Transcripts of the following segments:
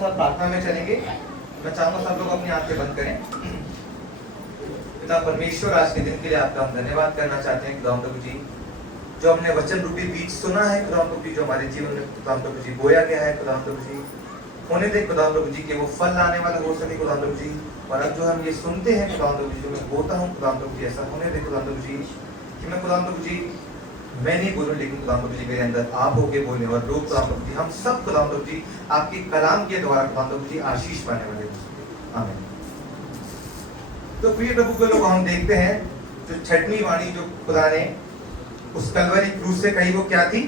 प्रार्थना में चलेंगे। मैं चाहूंगा सब लोग अपनी आंखें बंद करें। पिता परमेश्वर, आज के दिन के लिए आपका हम धन्यवाद करना चाहते हैं खुदावंद प्रभु जी, जो हमने वचन रूपी बीज सुना है खुदावंद प्रभु जी, जो हमारे जीवन में खुदावंद प्रभु जी बोया गया है खुदावंद प्रभु जी, होने दे खुदावंद प्रभु जी कि वो फल लाने वाला हो सके खुदावंद प्रभु जी। और अब जो हम ये सुनते हैं खुदावंद प्रभु जी, जो मैं बोलता हूँ खुदावंद प्रभु जी, ऐसा होने दे खुदावंद प्रभु जी कि मैं खुदावंद प्रभु जी मैं नहीं बोलूं, लेकिन खुदावंद प्रभु जी मेरे अंदर आप होके बोलने और लोग खुदावंद प्रभु जी, हम सब खुदावंद प्रभु जी आपके कलाम के द्वारा खुदावंद प्रभु जी आशीष पाने वाले हो सके। आमीन। तो प्रिय प्रभु के लोग, हम देखते हैं जो छठवीं वाणी जो खुदा ने उस कलवरी क्रूस से कही, वो क्या थी?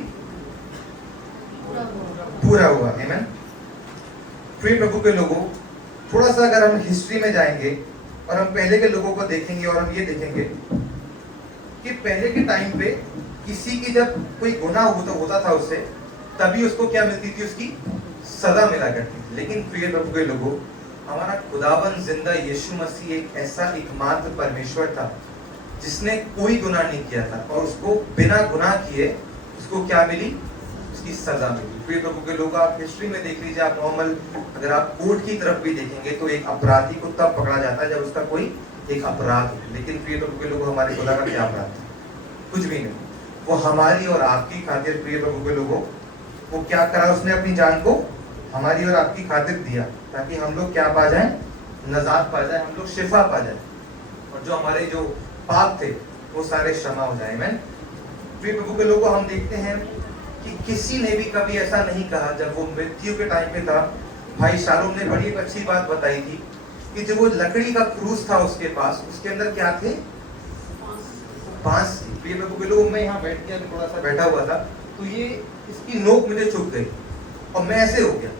पूरा हुआ। आमीन। प्रिय प्रभु के लोगों, थोड़ा सा अगर हम हिस्ट्री में जाएंगे और हम पहले के लोगों को देखेंगे और हम ये देखेंगे कि पहले के टाइम पे किसी की जब कोई गुनाह होता था उससे, तभी उसको क्या मिलती थी? उसकी सजा मिला करती थी। लेकिन प्रिय प्रभु के लोगों, हमारा खुदावन जिंदा यीशु मसीह एक ऐसा एकमात्र परमेश्वर था जिसने कोई गुनाह नहीं किया था, और उसको बिना गुनाह किए उसको क्या मिली? उसकी सजा मिली। प्रिय प्रभु के लोग, आप हिस्ट्री में देख लीजिए, आप नॉर्मल अगर आप कोर्ट की तरफ भी देखेंगे तो एक अपराधी को तब पकड़ा जाता है जब उसका कोई एक अपराध है। लेकिन प्रिय प्रभु के लोग, हमारे खुदा का क्या अपराध था? कुछ भी नहीं। वो हमारी और आपकी खातिर प्रिय प्रभु के लोगों, वो क्या करा? उसने अपनी जान को हमारी और आपकी खातिर दिया, ताकि हम लोग क्या पा जाएं? नजात पा जाए, हम लोग शिफा पा जाए, और जो हमारे जो पाप थे वो सारे क्षमा हो जाए। आमीन। प्रिय प्रभु के लोगों, हम देखते हैं कि किसी ने भी कभी ऐसा नहीं कहा, जब वो मृत्यु के टाइम पे था, भाई शालूम ने बड़ी एक अच्छी बात बताई थी कि जो वो लकड़ी का क्रूस था उसके पास, उसके अंदर क्या थे? बांस थी। प्रिय प्रभु के लोग, मैं यहाँ बैठ के थोड़ा सा बैठा हुआ था, तो ये इसकी नोक मुझे चुभ गई और मैं ऐसे हो गया।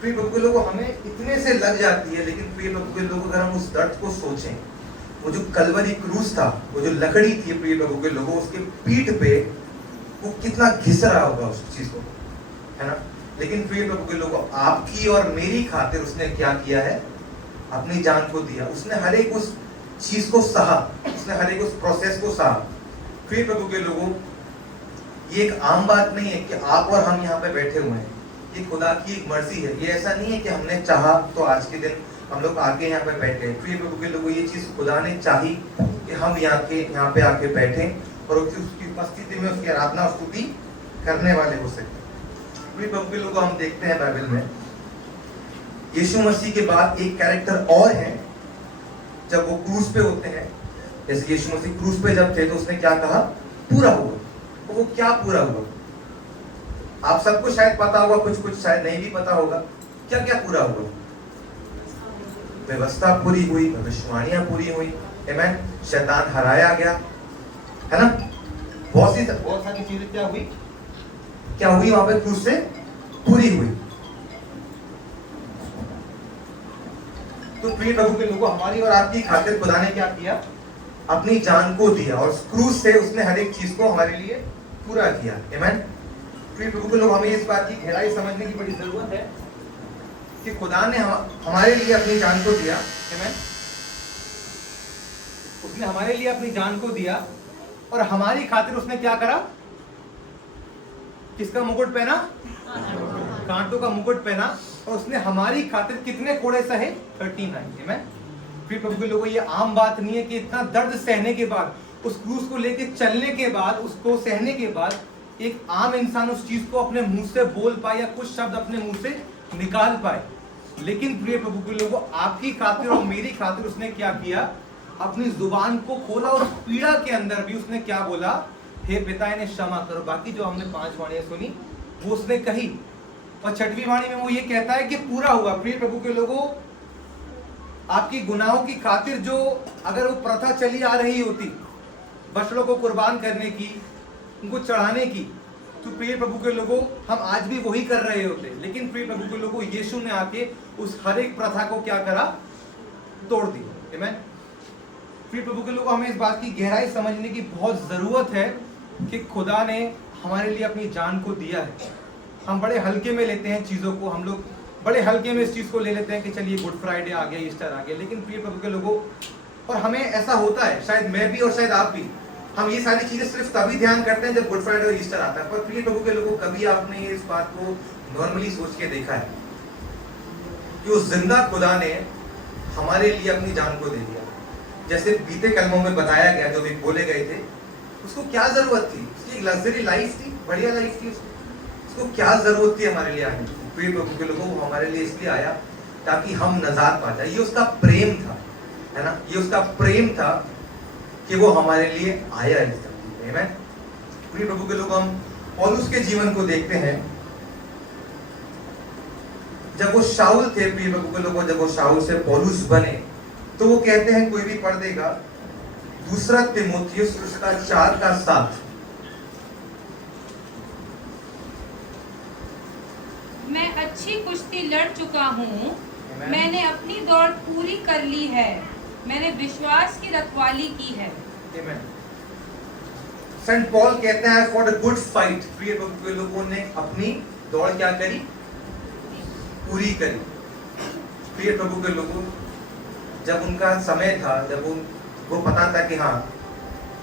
प्रिय प्रभु के लोग, हमें इतने से लग जाती है, लेकिन प्रिय प्रभु के लोग, अगर हम उस दर्द को सोचें, वो जो कलवरी क्रूस था, वो जो लकड़ी थी प्रिय प्रभु के लोगों, उसके पीठ पे वो कितना घिस रहा होगा उस चीज को, है ना? लेकिन प्रिय प्रभु के लोगों, आपकी और मेरी खातिर उसने क्या किया है? अपनी जान को दिया। उसने हर एक उस चीज को सहा, उसने हर एक उस प्रोसेस को सहा। प्रिय प्रभु के लोगों, ये एक आम बात नहीं है कि आप और हम यहाँ पे बैठे हुए हैं, ये खुदा की एक मर्जी है। ये ऐसा नहीं है कि हमने चाहा तो आज के दिन हम लोग आके यहाँ पे बैठे हैं। प्रिय प्रभु के लोगों, ये चीज खुदा ने चाही कि हम यहाँ पे आके बैठें और उसकी उपस्थिति में उसकी आराधना और स्तुति करने वाले हो सकते। प्रिय प्रभु के लोगों, हम देखते हैं बाइबल में यीशु मसीह के बाद एक कैरेक्टर और है। जब वो क्रूस पे होते हैं, जैसे यीशु मसीह क्रूस पे जब थे, तो उसने क्या कहा? पूरा हुआ। तो वो क्या पूरा हुआ? आप सबको शायद पता होगा, कुछ शायद नहीं भी पता होगा। क्या क्या पूरा हुआ? व्यवस्था पूरी हुई, भविष्यवाणियां पूरी हुई, आमीन। शैतान हराया गया, है ना? बहुत सारी चीजें क्या हुई वहां पे क्रूस से पूरी हुई। तो प्रिय प्रभु के लोगों, हमारी और आपकी खातिर खुदा ने क्या किया? अपनी जान को दिया, और क्रूस से उसने हर एक चीज को हमारे लिए पूरा किया। आमीन। प्रिय प्रभु के लोग, हमें इस बात की गहराई समझने की बड़ी जरूरत है कि खुदा ने हमारे लिए अपनी जान को दिया। आमीन। उसने हमारे लिए अपनी जान को दिया, और हमारी खातिर उसने क्या करा? किसका मुकुट पहना? कांटों का मुकुट पहना। और उसने हमारी खातिर कितने कोड़े सहे? 39। आमीन। फिर प्रभु के लोगों, ये आम बात नहीं है कि इतना दर्द सहने के बाद, उस क्रूस को लेके चलने के बाद, उसको सहने के बाद, एक आम इंसान उस चीज को अपने मुंह से बोल पाए या कुछ शब्द अपने मुंह से निकाल पाए। लेकिन प्रिय प्रभु के लोगों, आपकी खातिर और मेरी खातिर उसने क्या किया? अपनी जुबान को खोला, और पीड़ा के अंदर भी उसने क्या बोला? हे पिता, इन्हें क्षमा करो। बाकी जो हमने 5 वाणियां सुनी वो उसने कही, और छठवीं वाणी में वो ये कहता है कि पूरा हुआ। प्रिय प्रभु के लोगों, आपकी गुनाहों की खातिर जो अगर वो प्रथा चली आ रही होती बछड़ों को कुर्बान करने की, उनको चढ़ाने की, तो प्रिय प्रभु के लोगों, हम आज भी वही कर रहे होते। लेकिन प्रिय प्रभु के लोगों, यीशु ने आके उस हर एक प्रथा को क्या करा? तोड़ दिया। आमीन। प्रिय प्रभु के लोगों, हमें इस बात की गहराई समझने की बहुत जरूरत है कि खुदा ने हमारे लिए अपनी जान को दिया है। हम बड़े हल्के में लेते हैं चीजों को, हम लोग बड़े हल्के में इस चीज को ले लेते हैं कि चलिए गुड फ्राइडे आ गया, ईस्टर आ गया। लेकिन प्रिय प्रभु के लोगों, और हमें ऐसा होता है, शायद मैं भी और शायद आप भी, हम ये सारी चीजें सिर्फ तभी ध्यान करते हैं जब गुड फ्राइडे और ईस्टर आता है। पर प्रिय प्रभु के लोगों, कभी आपने इस बात को नॉर्मली सोच के देखा है कि उस जिंदा खुदा ने हमारे लिए अपनी जान को दे दिया। जैसे बीते कलमों में बताया गया, जो भी बोले गए थे, उसको क्या जरूरत थी? उसकी एक लग्जरी लाइफ थी, बढ़िया लाइफ थी, उसको क्या जरूरत थी हमारे लिए आने की? प्रिय प्रभु के लोगों, वो हमारे लिए इसलिए आया ताकि हम नजात पा जाए। ये उसका प्रेम था, है ना, ये उसका प्रेम था कि वो हमारे लिए आया इस धरती पे। आमीन। प्रिय प्रभु के लोग, हम पौलुस के जीवन को देखते हैं। जब वो शाऊल थे, प्रिय प्रभु के लोगों, जब वो शाऊल से पौलुस बने, तो वो कहते हैं, कोई भी पढ़ देगा, दूसरा तीमुथियुस उसका 4:7। मैं अच्छी कुश्ती लड़ चुका हूँ, मैंने अपनी दौड़ पूरी कर ली है, मैंने विश्वास की रखवाली की है। सेंट पॉल कहते हैं, फॉर द गुड फाइट। प्रिय प्रभु के लोगों ने अपनी दौड़ क्या करी? पूरी करी। प्रिय प्रभु के लोगों, जब उनका समय था, जब वो पता था कि हाँ,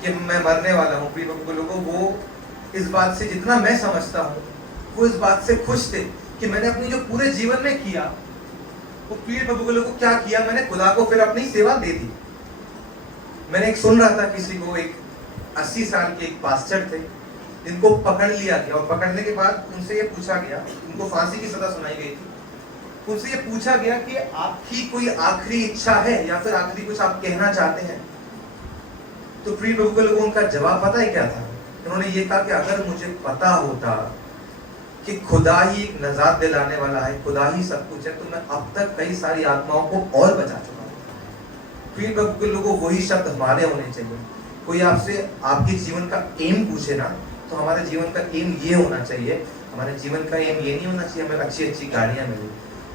कि मैं मरने वाला हूँ, प्रिय प्रभु के लोगों, वो इस बात से, जितना मैं समझता हूँ, वो इस बात से खुश थे कि मैंने अपनी जो पूरे जीवन में किया, वो प्रिय प्रभु के लोगों क्या किया, मैंने खुदा को फिर अपनी सेवा दे दी। मैंने एक सुन रहा था, किसी को, एक 80 साल के एक पास्टर थे, जिनको पकड़ लिया गया, और पकड़ने के बाद उनसे ये पूछा गया, उनको फांसी की सजा सुनाई गई थी, उनसे ये पूछा गया कि आपकी कोई आखिरी इच्छा है या फिर आखिरी कुछ आप कहना चाहते हैं? तो प्रिय प्रभु के लोगों, उनका जवाब पता है क्या था? उन्होंने ये कहा कि अगर मुझे पता होता कि खुदा ही एक नजात दिलाने वाला है, खुदा ही सब कुछ है, तो मैं अब तक कई सारी आत्माओं को और बचा चुका हूं। प्रिय प्रभु के लोगों, वही शब्द हमारे होने चाहिए। कोई आपसे आपके जीवन का एम पूछे ना, तो हमारे जीवन का एम ये होना चाहिए। हमारे जीवन का एम ये नहीं होना चाहिए हमें अच्छी अच्छी गाड़ियां मिली,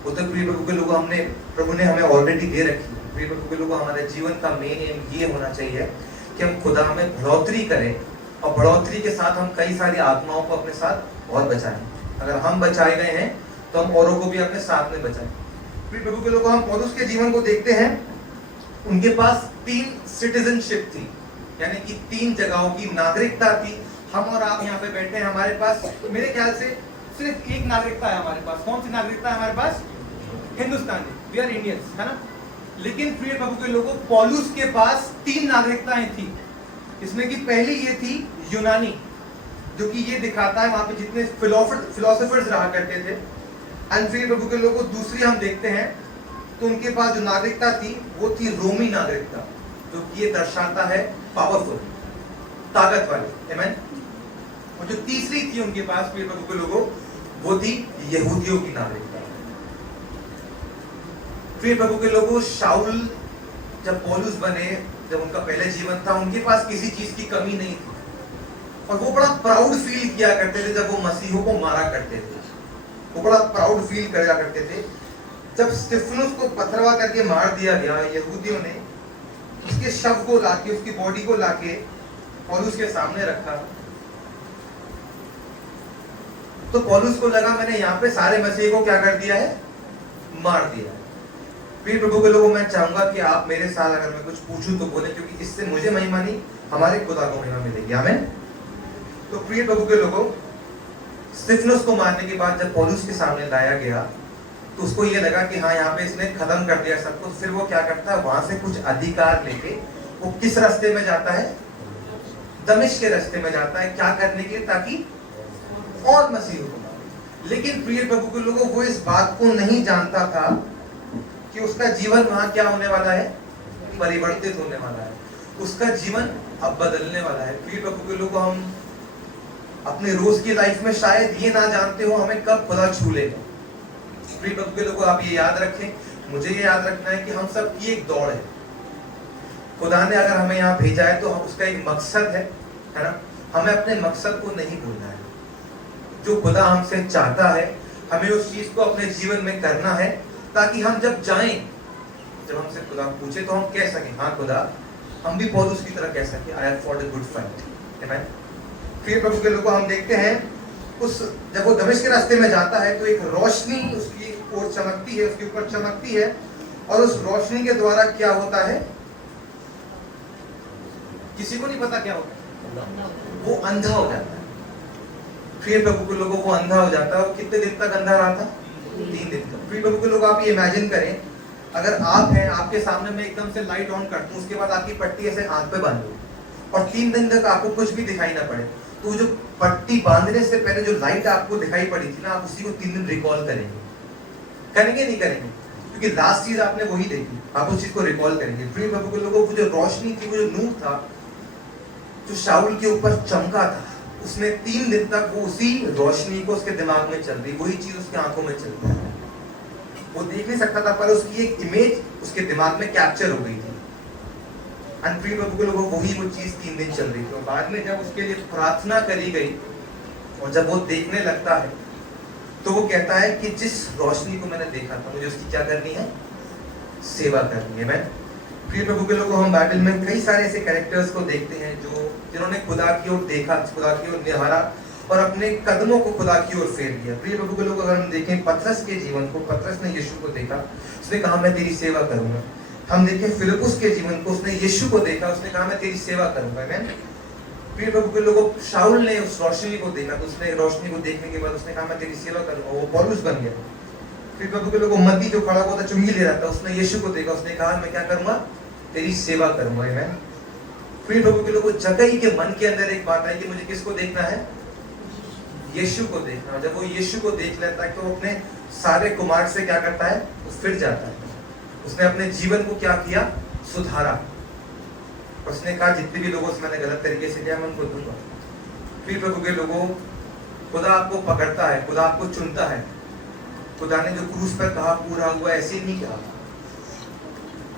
वो तो प्रिय प्रभु के लोगों, हमने, प्रभु ने हमें ऑलरेडी दे रखी है। प्रिय प्रभु के लोगों, हमारे जीवन का मेन एम ये होना चाहिए कि हम खुदा में बढ़ोतरी करें, और बढ़ोतरी के साथ हम कई सारी आत्माओं को अपने साथ और बचाएं। अगर हम बचाए गए हैं तो हम औरों को भी अपने साथ में बचाएं। प्रिय प्रभु के लोगों, हम पौलुस के जीवन को देखते हैं। उनके पास 3 सिटीजनशिप थी, यानी कि 3 जगहों की नागरिकता थी। हम और आप यहाँ पे बैठे हैं, हमारे पास मेरे ख्याल से सिर्फ एक नागरिकता है हमारे पास। कौन सी नागरिकता है हमारे पास? हिंदुस्तानी, वी आर इंडियंस, है ना। लेकिन प्रिय प्रभु के लोगों, पौलुस के पास 3 नागरिकताएं थी। इसमें की पहली ये थी यूनानी, जो कि ये दिखाता है वहां पे जितने फिलोसोफर्स रहा करते थे। एंड प्रिय प्रभु के लोगों, दूसरी हम देखते हैं तो उनके पास जो नागरिकता थी वो थी रोमी नागरिकता, जो कि ये दर्शाता है पावरफुल, ताकत वाली। आमीन। और जो तीसरी थी उनके पास, प्रिय प्रभु के लोगों, वो थी यहूदियों की नागरिकता। प्रिय प्रभु के लोगों, शाऊल जब पौलुस बने, जब उनका पहले जीवन था, उनके पास किसी चीज की कमी नहीं थी, और वो बड़ा प्राउड फील किया करते थे जब वो मसीहों को मारा करते थे। वो बड़ा प्राउड फील किया करते थे। जब स्तिफनुस को पथरवा करके मार दिया गया, यहूदियों ने उसके शव को लाके, उसकी बॉडी को लाके पौलुस के सामने रखा, तो पौलुस को लगा मैंने यहाँ पे सारे मसीह को क्या कर दिया है? मार दिया है। प्रिय प्रभु के लोगों, मैं चाहूंगा कि आप मेरे साथ अगर मैं कुछ पूछूं तो बोले, क्योंकि इससे मुझे महिमा नहीं, हमारे खुदा को महिमा मिलेगी। आमीन। तो प्रिय प्रभु के लोगों, स्तिफनुस को मारने के बाद जब पौलुस के सामने लाया गया, तो उसको ये लगा कि हाँ, यहाँ पे इसने खत्म कर दिया सब कुछ। फिर वो क्या करता है, वहां से कुछ अधिकार लेके वो किस रास्ते में जाता है? दमिश्क के रास्ते में जाता है। क्या करने के लिए? ताकि और मसीहों को मारे। लेकिन प्रिय प्रभु के लोगों, वो इस बात को नहीं जानता था कि उसका जीवन वहां क्या होने वाला है? परिवर्तित होने वाला है। उसका जीवन अब बदलने वाला है। प्रिय प्रभु के लोगों, हम अपने रोज की लाइफ में शायद ये ना जानते हो हमें कब खुदा छू लेगा। प्रिय प्रभु के लोगों, आप ये याद रखें, मुझे ये याद रखना है कि हम सब की एक दौड़ है। खुदा ने अगर हमें यहाँ भेजा है तो उसका एक मकसद है ना। हमें अपने मकसद को नहीं भूलना है। जो खुदा हमसे चाहता है, हमें उस चीज को अपने जीवन में करना है, ताकि हम जब जाएं, जब हमसे खुदा पूछे तो हम कह सकें, हाँ खुदा, हम भी पौलुस की तरह कह सकें, I have fought a good fight. आमीन। प्रिय प्रभु के लोगों, हम देखते हैं उस जब वो दमिश्क के रास्ते में जाता है तो एक रोशनी उसकी ओर चमकती है, उसके ऊपर चमकती है, और उस रोशनी के द्वारा क्या होता है किसी को नहीं पता क्या होता है, वो अंधा हो जाता है। प्रिय प्रभु के लोगों, वो अंधा हो जाता है। और कितने दिन तक अंधा रहा था? 3 दिन तक। प्रिय प्रभु के लोग, आप ये इमेजिन करें, अगर आप हैं, आपके सामने मैं एकदम से लाइट ऑन कर दूं, उसके बाद आपकी पट्टी ऐसे हाथ पे बांध दूं और 3 दिन तक आपको कुछ भी दिखाई ना पड़े, तो जो पट्टी बांधने से पहले जो लाइट आपको दिखाई पड़ी थी ना, आप उसी को 3 दिन रिकॉल करेंगे? करेंगे नहीं करेंगे? क्योंकि लास्ट चीज आपने वही देखी, आप उस चीज को रिकॉल करेंगे। प्रिय प्रभु के लोगों, वो जो रोशनी थी, वो जो नूर था जो शाऊल के ऊपर चमका था, उसने 3 दिन तक वो उसी रोशनी को उसके दिमाग में चल रही, वही चीज उसके आंखों में चल रही। वो देख नहीं सकता था, पर उसकी एक इमेज उसके दिमाग में कैप्चर हो गई थी। प्रिय प्रभु के लोगों, वही वो चीज 3 दिन चल रही थी। और बाद में जब उसके लिए प्रार्थना करी गई और जब वो देखने लगता है, तो वो कहता है कि जिस रोशनी को मैंने देखा था, मुझे उसकी क्या करनी है? सेवा करनी है। मैं प्रिय प्रभु के लोगों, हम बाइबल में कई सारे ऐसे कैरेक्टर्स को देखते हैं जिन्होंने खुदा की ओर देखा, खुदा की ओर निहारा और अपने कदमों को खुदा की ओर फेर दिया। प्रिय प्रभु के लोग, अगर हम देखें पतरस के जीवन को, पतरस ने यीशु को देखा, उसने कहा मैं तेरी सेवा करूंगा। हम देखें फिलिपुस के जीवन को, उसने यीशु को देखा, उसने कहा मैं तेरी सेवा करूंगा। आमीन। प्रिय प्रभु के लोगों, शाऊल ने उस रोशनी को देखा, तो उसने रोशनी को देखने के बाद उसने कहा मैं तेरी सेवा करूंगा, वो पौलुस बन गया। प्रिय प्रभु के लोगों, मत्ती जो खड़ा हुआ था, चुंगी ले रहा था, उसने यीशु को देखा, उसने कहा मैं क्या करूंगा? तेरी सेवा करूंगा। आमीन। प्रिय प्रभु के लोगों, जक्कई के मन के अंदर एक बात है कि मुझे किसको देखना है? यीशु को देखना। जब वो यीशु को देख लेता है, तो अपने सारे कुमार से क्या करता है? वो फिर जाता है। उसने अपने जीवन को क्या किया? सुधारा। उसने कहा जितने भी लोगों से मैंने गलत तरीके से किया, मैं उनको दूंगा। प्रिय प्रभु के लोगों, खुदा आपको पकड़ता है, खुदा आपको चुनता है। खुदा ने जो क्रूस पर कहा पूरा हुआ, ऐसे नहीं कहा।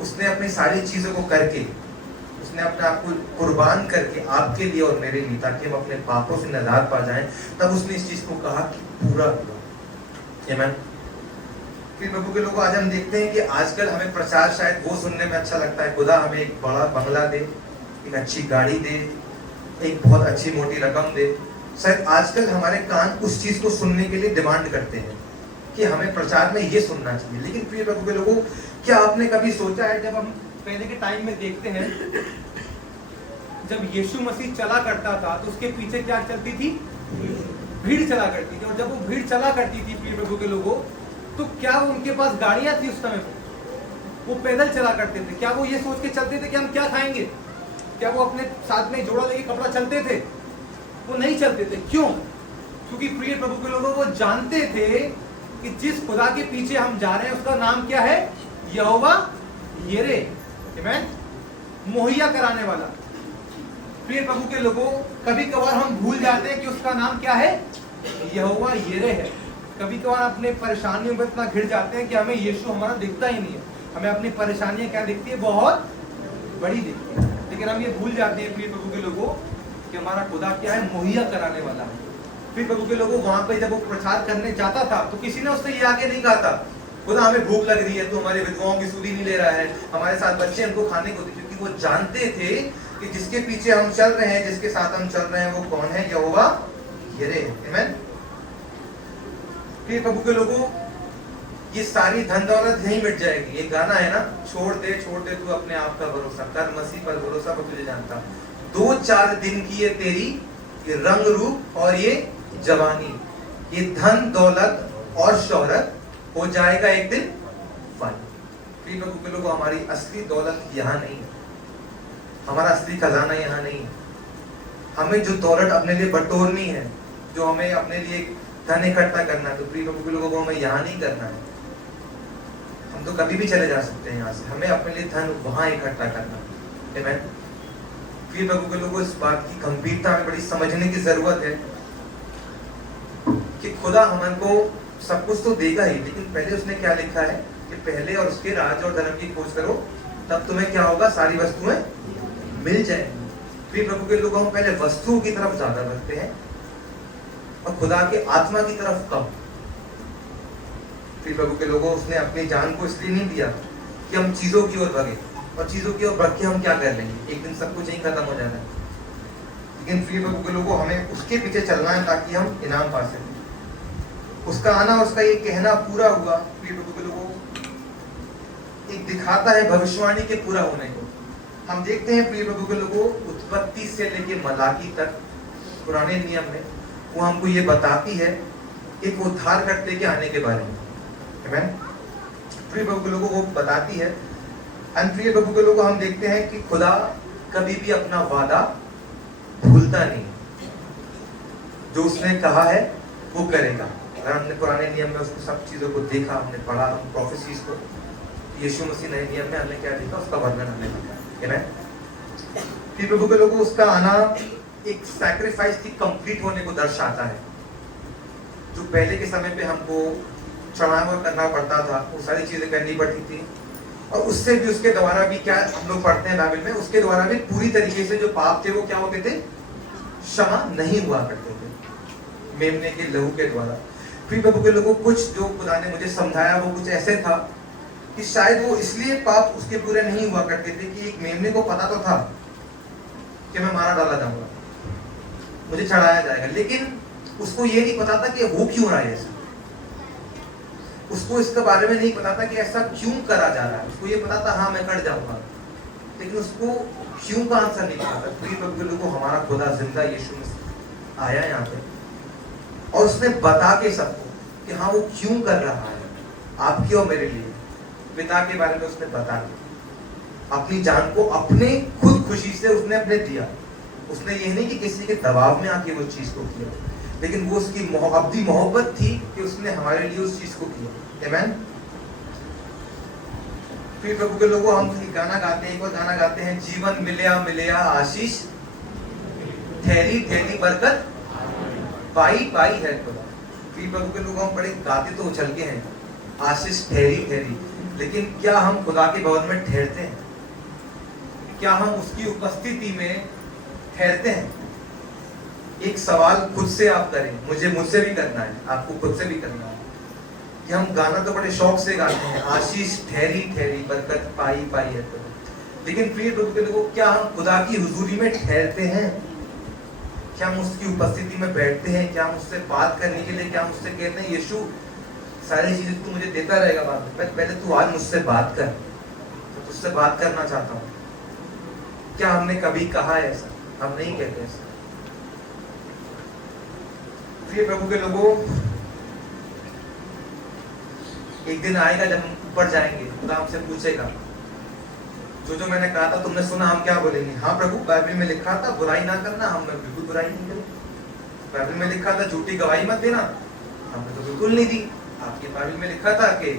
उसने अपनी सारी चीजों को करके, उसने अपने आप को कुर्बान करके आपके लिए और मेरे लिए, ताकि हम अपने पापों से निजात पा जाएं, तब उसने इस चीज को कहा कि पूरा हुआ। आमीन। फिर प्रभु के लोगों, आज हम देखते हैं कि आजकल हमें प्रचार शायद वो सुनने में अच्छा लगता है, खुदा हमें एक बड़ा बंगला दे, एक अच्छी गाड़ी दे, एक बहुत अच्छी मोटी रकम दे। शायद आजकल हमारे कान उस चीज को सुनने के लिए डिमांड करते हैं कि हमें प्रचार में ये सुनना चाहिए। लेकिन प्रिय प्रभु के लोगों, क्या आपने कभी सोचा है, जब हम पहले के टाइम में देखते हैं, जब यीशु मसीह चला करता था, तो उसके पीछे क्या चलती थी? भीड़ चला करती थी। और जब वो भीड़ चला करती थी प्रिय प्रभु के लोगों, तो क्या वो उनके पास गाड़ियां थी उस समय पर? वो पैदल चला करते थे। क्या वो ये सोच के चलते थे कि हम क्या खाएंगे? क्या वो अपने साथ में जोड़ा लेके कपड़ा चलते थे? वो नहीं चलते थे। क्यों? क्योंकि प्रिय प्रभु के लोगों, वो जानते थे कि जिस खुदा के पीछे हम जा रहे हैं, उसका नाम क्या है? यहोवा यिरे। आमीन। मुहैया कराने वाला। प्रिय प्रभु के लोगों, कभी कभार हम भूल जाते हैं कि उसका नाम क्या है? यहोवा यिरे है। कभी कभार अपने परेशानियों में इतना घिर जाते हैं कि हमें यीशु हमारा दिखता ही नहीं है। हमें अपनी परेशानियां क्या दिखती है? बहुत बड़ी दिखती है। लेकिन हम ये भूल जाते हैं प्रिय प्रभु के लोगों कि हमारा खुदा क्या है? मुहैया कराने वाला है। प्रिय प्रभु के लोगों, वहां पे जब वो प्रचार करने जाता था, तो किसी ने उससे ये आगे नहीं कहा था खुदा हमें भूख लग रही है, तो हमारे विधवाओं की सुधी नहीं ले रहा है, हमारे साथ बच्चे हमको खाने को दे। क्योंकि वो जानते थे कि जिसके पीछे हम चल रहे हैं, जिसके साथ हम चल रहे हैं, वो कौन है? यहोवा यिरे। आमीन। प्रिय प्रभु के लोगों, ये सारी धन दौलत यहीं मिट जाएगी। ये गाना है ना, छोड़ दे तू अपने आप का भरोसा, कर मसीह पर भरोसा, वो तुझे जानता। 2-4 दिन की ये तेरी ये रंग रूप और ये जवानी, ये धन दौलत और शोहरत हो जाएगा एक दिन फन। प्रिय प्रभु के लोगों, हमारी असली दौलत यहाँ नहीं है, हमारा असली खजाना यहाँ नहीं है। हमें जो दौलत अपने लिए बटोरनी है, जो हमें अपने लिए धन इकट्ठा करना है, तो प्रिय प्रभु के लोगों को हमें यहाँ नहीं करना है। हम तो कभी भी चले जा सकते हैं यहाँ से, हमें अपने लिए धन वहां इकट्ठा करना है। आमीन। प्रिय प्रभु के लोगों, इस बात की गंभीरता हमें बड़ी समझने की जरूरत है कि खुदा हमको सब कुछ तो देगा ही, लेकिन पहले उसने क्या लिखा है कि पहले और उसके राज और धर्म की खोज करो, तब तुम्हें क्या होगा? सारी वस्तुएं मिल जाएंगी। प्रिय प्रभु के लोगों, हम पहले वस्तुओं की तरफ ज्यादा बढ़ते हैं और खुदा के आत्मा की तरफ कम। प्रिय प्रभु के लोगों, उसने अपनी जान को इसलिए नहीं दिया कि हम चीजों की ओर भागे, और चीजों की ओर बढ़ के हम क्या कर लेंगे? एक दिन सब कुछ यहीं खत्म हो जाना है। लेकिन प्रिय प्रभु के लोगों, हमें उसके पीछे चलना है ताकि हम इनाम पा सकें। उसका आना, उसका ये कहना पूरा हुआ। प्रिय प्रभु के लोगों, एक दिखाता है भविष्यवाणी के पूरा होने को। हम देखते हैं प्रिय प्रभु के लोगों, उत्पत्ति से लेके मलाकी तक पुराने नियम में वो हमको ये बताती है एक उद्धारकर्ता के आने के बारे में। आमीन। प्रिय प्रभु के लोगों को बताती है। प्रिय प्रभु के लोगों को हम देखते हैं कि खुदा कभी भी अपना वादा भूलता नहीं, जो उसने कहा है वो करेगा। अगर हमने पुराने नियम में उसको सब चीजों को देखा, हमने पढ़ा, हम प्रोफेसीज को, यीशु मसीह नए नियम में हमने क्या देखा, उसका वर्णन हमने देखा। प्रिय प्रभु के लोगों, उसका आना एक सैक्रिफाइस की कंप्लीट होने को दर्शाता है। जो पहले के समय पे हमको चढ़ावा करना पड़ता था, वो सारी चीजें करनी पड़ती थी, और उससे भी, उसके द्वारा भी क्या हम लोग पढ़ते हैं बाइबल में, उसके द्वारा भी पूरी तरीके से जो पाप थे वो क्या होते थे, क्षमा नहीं हुआ करते थे मेमने के लहू के द्वारा। प्रिय प्रभु के लोगों, कुछ जो खुदा ने मुझे समझाया वो कुछ ऐसे था कि शायद वो इसलिए पाप उसके पूरे नहीं हुआ करते थे कि एक मेमने को पता तो था कि मैं मारा डाला जाऊंगा, मुझे चढ़ाया जाएगा, लेकिन उसको ये नहीं पता था कि हो क्यों रहा है ऐसा। उसको इसके बारे में नहीं पता था कि ऐसा क्यों करा जा रहा है। उसको ये पता था हाँ मैं कट जाऊंगा, लेकिन उसको क्यों का आंसर नहीं पता था। प्रिय प्रभु के लोगों, हमारा खुदा जिंदा यीशु मसीह आया यहाँ पे, और उसने बता के सबको कि हाँ वो क्यों कर रहा है आपके और मेरे लिए। पिता के बारे में उसने बता दिया, अपनी जान को अपने खुद खुशी से उसने अपने दिया। उसने ये नहीं कि किसी के दबाव में आके वो चीज को किया, लेकिन वो उसकी अब्दी मोहब्बत थी कि उसने हमारे लिए उस चीज को किया। आमेन। फिर प्रभु के लोगों, हम एक गाना गाते हैं, एक और गाना गाते हैं, जीवन मिलया मिलया आशीष, ठहरी ठहरी बरकत, पाई पाई है खुदा। फिर प्रभु के लोगों, हम बड़े गाते तो उछल के हैं, आशीष ठहरी ठहरी, लेकिन क्या हम खुदा के भवन में ठहरते हैं? क्या हम उसकी उपस्थिति में ठहरते हैं? एक सवाल खुद से आप करें, मुझसे भी करना है, आपको खुद से भी करना है। कि हम गाना तो बड़े शौक से गाते हैं, आशीष ठहरी ठहरी बरकत पाई पाई है खुदा, लेकिन प्रिय प्रभु के लोगों, क्या हम खुदा की हुजूरी में ठहरते हैं? क्या हम उसकी उपस्थिति में बैठते हैं? क्या हम उससे बात करने के लिए, क्या हम उससे कहते हैं यीशु सारी चीजें तू मुझे देता रहेगा बाद में, पहले तू आज मुझसे बात कर, तो तुझसे बात करना चाहता हूँ। क्या हमने कभी कहा है ऐसा? हम नहीं कहते ऐसा। प्रिय प्रभु के लोगों, एक दिन आएगा जब हम ऊपर जाएंगे, खुदा हमसे पूछेगा जो मैंने कहा था तुमने सुना, हम क्या बोलेंगे? हाँ प्रभु, बाइबल में लिखा था बुराई ना करना, हमने बिल्कुल बुराई नहीं करी। बाइबल में लिखा था झूठी गवाही मत देना, हमने तो बिल्कुल नहीं दी। आपके बाइबल में लिखा था कि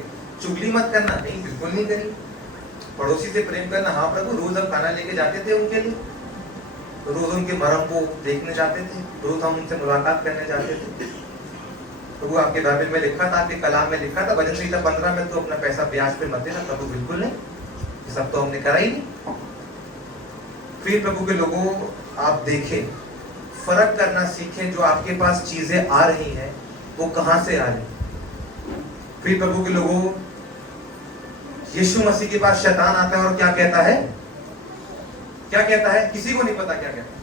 चुगली मत करना, नहीं बिल्कुल नहीं करी। पड़ोसी से प्रेम करना, हाँ प्रभु, रोज हम खाना लेके जाते थे उनके लिए, रोज उनके मरम को देखने जाते थे, रोज हम उनसे मुलाकात करने जाते थे। प्रभु आपके बाइबल में लिखा था, आपके कलाम में लिखा था, भजन संहिता 15 में तो अपना पैसा ब्याज पे मत देना, प्रभु बिल्कुल नहीं, ये सब तो हमने करा ही नहीं। फिर प्रभु के लोगों, आप देखें, फर्क करना सीखें, जो आपके पास चीजें आ रही हैं वो कहां से आ रही हैं। फिर प्रभु के लोगों, यीशु मसीह के पास शैतान आता है और क्या कहता है? क्या कहता है? किसी को नहीं पता क्या कहता है।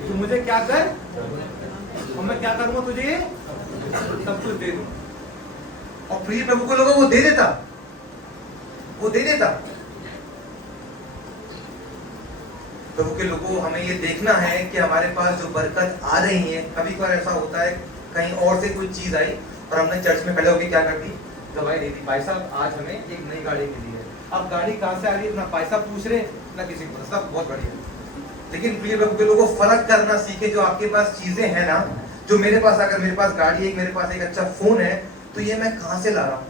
तू मुझे क्या कर, और मैं क्या करूंगा तुझे, सब कुछ दे दूं। और प्रिय प्रभु को लोगों, वो दे देता, वो दे देता। प्रभु के लोगों, हमें ये देखना है कि हमारे पास जो बरकत आ रही है, कभी कभार ऐसा होता है कहीं और से कोई चीज आई और हमने चर्च में खड़े होकर क्या कर दी, दवाई दे दी, भाई साहब आज हमें एक नई गाड़ी मिली है। अब गाड़ी कहां से आ रही है, ना पैसा पूछ रहे ना किसी को, सब बहुत बढ़िया। लेकिन प्रिय प्रभु के लोगों, फर्क करना सीखे, जो आपके पास चीजें हैं ना, जो मेरे पास, अगर मेरे पास गाड़ी है, मेरे पास एक अच्छा फोन है, तो ये मैं कहां से ला रहा हूं?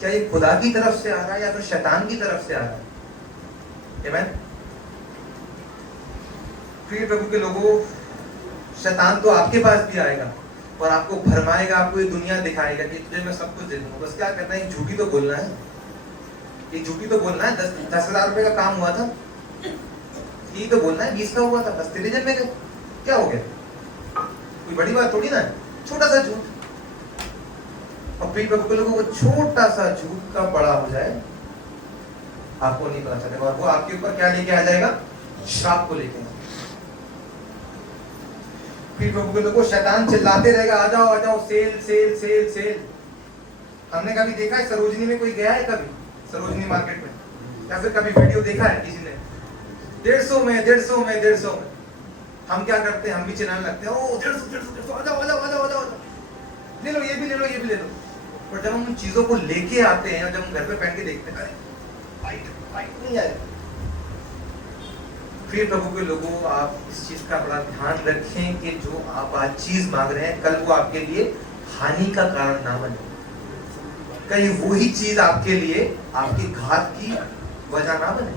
क्या ये खुदा की तरफ से आ रहा है या फिर शैतान की तरफ से आ रहा है? आमीन। प्रिय प्रभु के लोगों, शैतान तो आपके पास भी आएगा और आपको भरमाएगा, आपको ये दुनिया दिखाएगा कि तुझे मैं सब कुछ दे दूंगा। बस क्या करना है, झूठी तो बोलना है, ये झूठी तो बोलना है। 10,000 रुपए का काम हुआ था, ये तो बोलना है 20 का हुआ था, 10 तेरे जेब में गए, क्या हो गया? कोई बड़ी बात थोड़ी ना है, छोटा सा झूठ। और प्रिय प्रभु के लोगों, वो छोटा सा झूठ का बड़ा हो जाए, आपको नहीं पता चलेगा, और वो आपके ऊपर क्या लेके आ जाएगा? श्राप को लेके। फिर प्रभु के लोगों, शैतान चिल्लाते रहेगा, आ जाओ आ जाओ, सेल सेल सेल सेल। हमने कभी देखा है सरोजनी में कोई गया है कभी, सरोजनी मार्केट में, या फिर कभी वीडियो देखा है किसी ने? 150 में 150 में 150 में। हम क्या करते हैं, हम भी चिल्लाने लगते हैं, ओ 150 150 150, आ जाओ आ जाओ आ जाओ आ जाओ। ले लो, ये भी ले लो, ये भी ले लो। पर जब हम उन चीजों को लेके आते हैं और जब हम घर पे पहन के देखते हैं, अरे फाइट नहीं आएगा। प्रिय प्रभु के लोगों, आप इस चीज का बड़ा ध्यान रखें कि जो आप आज चीज मांग रहे हैं, कल वो आपके लिए हानि का कारण ना बने। कहीं वही चीज आपके लिए आपकी घात की वजह ना बने,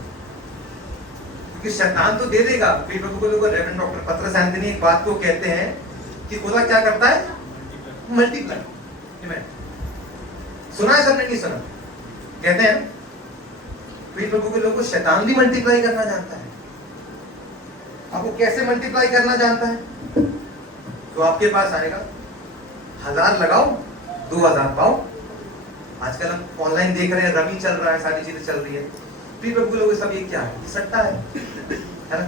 क्योंकि शैतान तो दे देगा। प्रिय प्रभु के लोगों, रेवरेंड डॉक्टर पतरस एंथनी एक बात को कहते हैं कि खुदा क्या करता है? मल्टीप्लाई। सुना है सबने? नहीं सुना? कहते हैं प्रिय प्रभु के लोगों, शैतान भी मल्टीप्लाई करना जानता है। आपको कैसे मल्टीप्लाई करना जानता है? तो आपके पास आएगा, 1000 लगाओ 2000 पाओ। आजकल हम ऑनलाइन देख रहे हैं, रमी चल रहा है, सारी चीजें चल रही है। प्रिय प्रभु के लोग, सब ये क्या है? सट्टा है ना?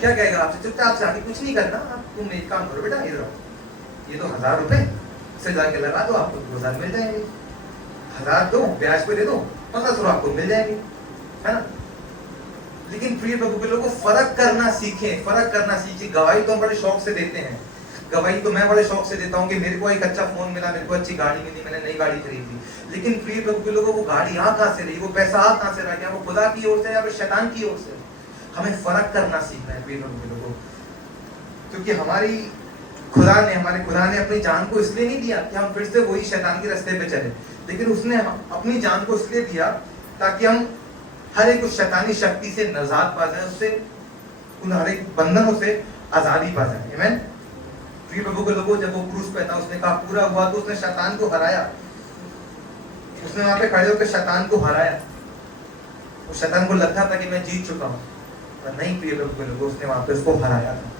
क्या कहेगा आपसे? चुपचाप से आगे कुछ नहीं करना, आप तुम एक काम करो बेटा, इधर आओ, ये तो 1000 रुपए से जाके लगा दो, आपको 2000 मिल जाएंगे। 1000 दो, ब्याज पे दे दो, 1500 आपको मिल जाएंगे, है ना? लेकिन प्रिय प्रभु के लोगों, फर्क करना सीखें, फर्क करना सीखें। गवाही तो हम बड़े शौक से देते हैं, गवाही तो मैं बड़े शौक से देता हूँ कि मेरे को एक अच्छा फोन मिला, मेरे को अच्छी गाड़ी मिली, मैंने नई गाड़ी खरीदी। लेकिन प्रिय प्रभु के लोगों, वो गाड़ी आ कहाँ से रही, वो पैसा आ कहाँ से रहा? क्या वो खुदा की ओर से या फिर शैतान की ओर से? हमें फर्क करना सीखना है प्रिय प्रभु के लोगों, क्योंकि खुदा ने अपनी जान को इसलिए नहीं दिया कि हम फिर से वही शैतान के रास्ते पे चले, लेकिन उसने अपनी जान को इसलिए दिया ताकि हम हर एक उस शैतानी शक्ति से निजात पा जाए, उससे उन हर एक बंधनों से आजादी पा जाए। आमीन। प्रिय प्रभु के लोगों, जब वो क्रूस पे था, उसने कहा पूरा हुआ, तो उसने शैतान को हराया। उसने वहां पे खड़े होकर शैतान को हराया। उस शैतान को लगता था कि मैं जीत चुका हूं, पर नहीं प्रिय प्रभु के लोगों, उसने वहां पे उसको हराया था।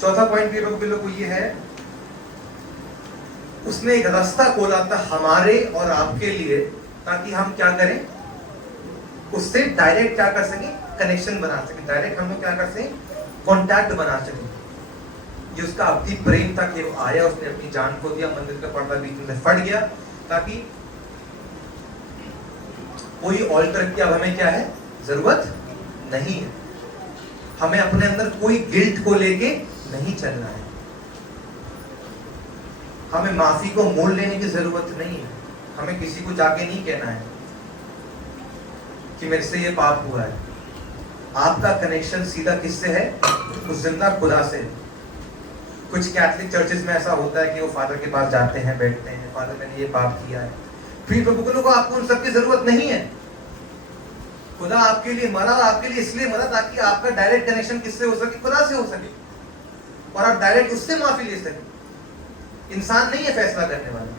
चौथा पॉइंट प्रिय प्रभु के लोगों ये है, उसने एक रास्ता खोला था हमारे और आपके लिए, ताकि हम क्या करें? उससे डायरेक्ट क्या कर सके? कनेक्शन बना सके। डायरेक्ट हम लोग क्या कर सके? कॉन्टैक्ट बना सके। ये उसका अति प्रेम था कि वो आया, उसने अपनी जान को दिया, मंदिर का पर्दा बीच में से फट गया, ताकि कोई ऑल्टर की अब हमें क्या है? जरूरत नहीं है। हमें अपने अंदर कोई गिल्ट को लेके नहीं चलना है। हमें माफी को मोल लेने की जरूरत नहीं है। हमें किसी को जाके नहीं कहना है कि मेरे से ये पाप हुआ है। आपका कनेक्शन सीधा किससे है? उस जिंदा खुदा से। कुछ कैथोलिक चर्चेस में ऐसा होता है कि वो फादर के पास जाते हैं, बैठते हैं, फादर मैंने ये पाप किया है। प्रिय प्रभु के लोगों, आपको उन सबकी जरूरत नहीं है। खुदा आपके लिए मरा, आपके लिए इसलिए मरा ताकि आपका डायरेक्ट कनेक्शन किससे हो सके? खुदा से हो सके, और आप डायरेक्ट उससे माफी ले सके। इंसान नहीं है फैसला करने वाला।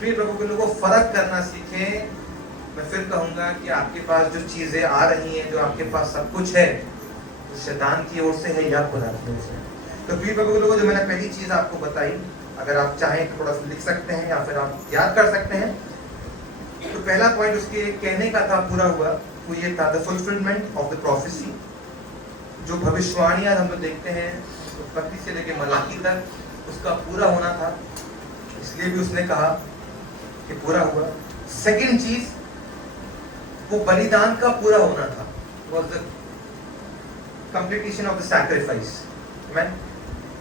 प्रिय प्रभु के लोगों, फर्क करना सीखें। मैं फिर कहूंगा कि आपके पास जो चीजें आ रही हैं, जो आपके पास सब कुछ है, वो शैतान की ओर से है या खुदा की ओर से? तो प्रिय प्रभु के लोगों, जो मैंने पहली चीज आपको बताई, अगर आप चाहें तो थोड़ा सा लिख सकते हैं या फिर आप याद कर सकते हैं। तो पहला पॉइंट उसके कहने का था, पूरा हुआ, वो ये था, the fulfilment of the prophecy. जो भविष्यवाणियां हम लोग देखते हैं उत्पत्ति से लेकर मलाकी तक, उसका पूरा होना था, इसलिए भी उसने कहा कि पूरा हुआ। सेकंड चीज, वो बलिदान का पूरा होना था, was the completion of the sacrifice. आमीन।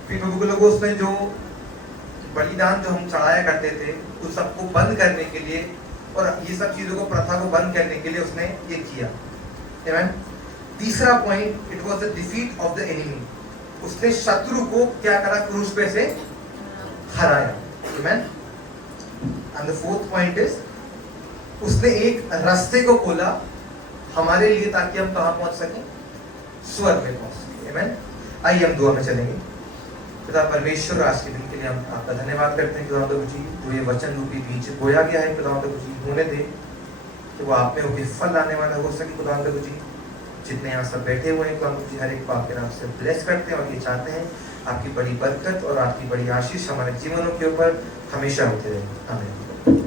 फिर प्रभु के लोगों, उसने जो बलिदान जो हम चढ़ाया करते थे, उस सबको बंद करने के लिए और ये सब चीजों को, प्रथा को बंद करने के लिए उसने ये किया। आमीन। तीसरा point, it was the defeat of the enemy. उसने शत्रु को क्या करा? क्रूस पे से हराया। आमीन। And the fourth point is, उसने एक रास्ते को खोला हमारे लिए, ताकि हम कहां पहुंच सकें? स्वर्ग में पहुंच सकें। आमीन। आइए हम दुआ में चलेंगे। खुदा परमेश्वर, आज के दिन के लिए हम आपका धन्यवाद करते हैं खुदा प्रभु जी, जो ये वचन रूपी बीज बोया गया है खुदा प्रभु जी, होने दे कि वो आप में होकर फल लाने वाला हो सके खुदा प्रभु जी। जितने यहाँ सब बैठे हुए हैं खुदा प्रभु जी, हर एक को आपके नाम से ब्लेस करते हैं और ये चाहते हैं आपकी बड़ी बरकत और आपकी बड़ी आशीष हमारे जीवनों के ऊपर हमेशा होते रहे। आमीन।